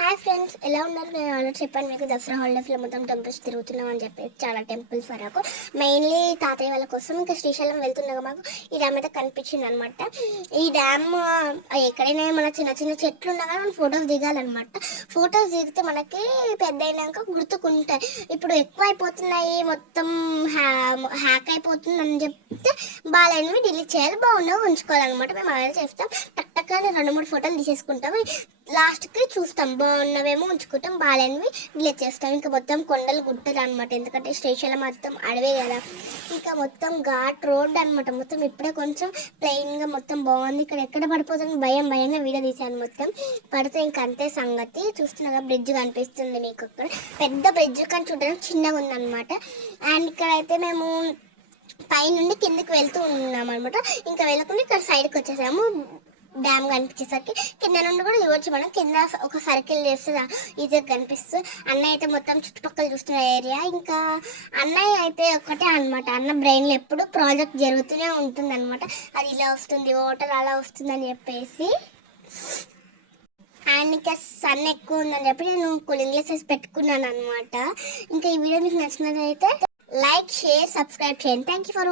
Hi friends, ఎలా ఉన్నారు? నేను ఆల్రెడీ చెప్పాను మీకు దసరా హాలిడేస్లో మొత్తం టెంపుల్స్ తిరుగుతున్నాం అని చెప్పేసి చాలా టెంపుల్స్ వరకు. మెయిన్లీ తాతయ్య వాళ్ళ కోసం ఇంకా శ్రీశైలం వెళ్తున్నాగా మాకు ఈ డ్యామ్ అయితే కనిపించింది అనమాట. ఈ డ్యామ్ ఎక్కడైనా మన చిన్న చిన్న చెట్లు ఉన్నా కానీ మనం ఫొటోస్ దిగాలన్నమాట. ఫొటోస్ దిగితే మనకి పెద్ద అయినాక గుర్తుకుంటాయి. ఇప్పుడు ఎక్కువ అయిపోతున్నాయి, మొత్తం హ్యాక్ అయిపోతుంది అని చెప్తే బాగాలేనివి డిలీట్ చేయాలి, బాగున్నవి ఉంచుకోవాలన్నమాట. మేము అలా చేస్తాం. టక్ టక్ అని 2-3 ఫోటోలు తీసేసుకుంటాం. లాస్ట్కి చూస్తాం, బాగున్నవేమో ఉంచుకుంటాం, బాగాలేనివి డిలీట్ చేస్తాం. ఇంకా మొత్తం కొండలు గుట్టలు అనమాట, ఎందుకంటే స్టేషన్లో మొత్తం అడవే కదా. ఇంకా మొత్తం ఘాట్ రోడ్ అనమాట. మొత్తం ఇప్పుడే కొంచెం ప్లెయిన్గా మొత్తం బాగుంది. ఇక్కడ ఎక్కడ పడిపోతుంది భయంగా వీడియో తీసాను. మొత్తం పడితే ఇంక అంతే సంగతి. చూస్తున్నాగా బ్రిడ్జ్ కనిపిస్తుంది మీకు. అక్కడ పెద్ద బ్రిడ్జ్ కానీ చూడడానికి చిన్నగా ఉందన్నమాట. అండ్ ఇక్కడైతే మేము పైనుండి కిందకి వెళ్తూ ఉన్నాం అనమాట. ఇంకా వెళ్ళకుండా ఇక్కడ సైడ్కి వచ్చేసాము. డ్యామ్ కనిపించేసరికి కింద నుండి కూడా చూడవచ్చు. మనం కింద ఒక సర్కిల్ చేస్తే ఈజీగా కనిపిస్తుంది. అన్నయ్య అయితే మొత్తం చుట్టుపక్కల చూస్తున్న ఏరియా. ఇంకా అన్నయ్య అయితే ఒకటే అనమాట, అన్న బ్రెయిన్లో ఎప్పుడు ప్రాజెక్ట్ జరుగుతూనే ఉంటుంది అనమాట. అది ఇలా వస్తుంది, వాటర్ అలా వస్తుంది అని చెప్పేసి. అండ్ ఇంకా సన్ ఎక్కువ ఉందని చెప్పి నేను కూలింగ్ గ్లాసెస్ పెట్టుకున్నాను అనమాట. ఇంకా ఈ వీడియో మీకు నచ్చినట్లయితే లైక్, షేర్, సబ్స్క్రైబ్ చేయండి. Thank you for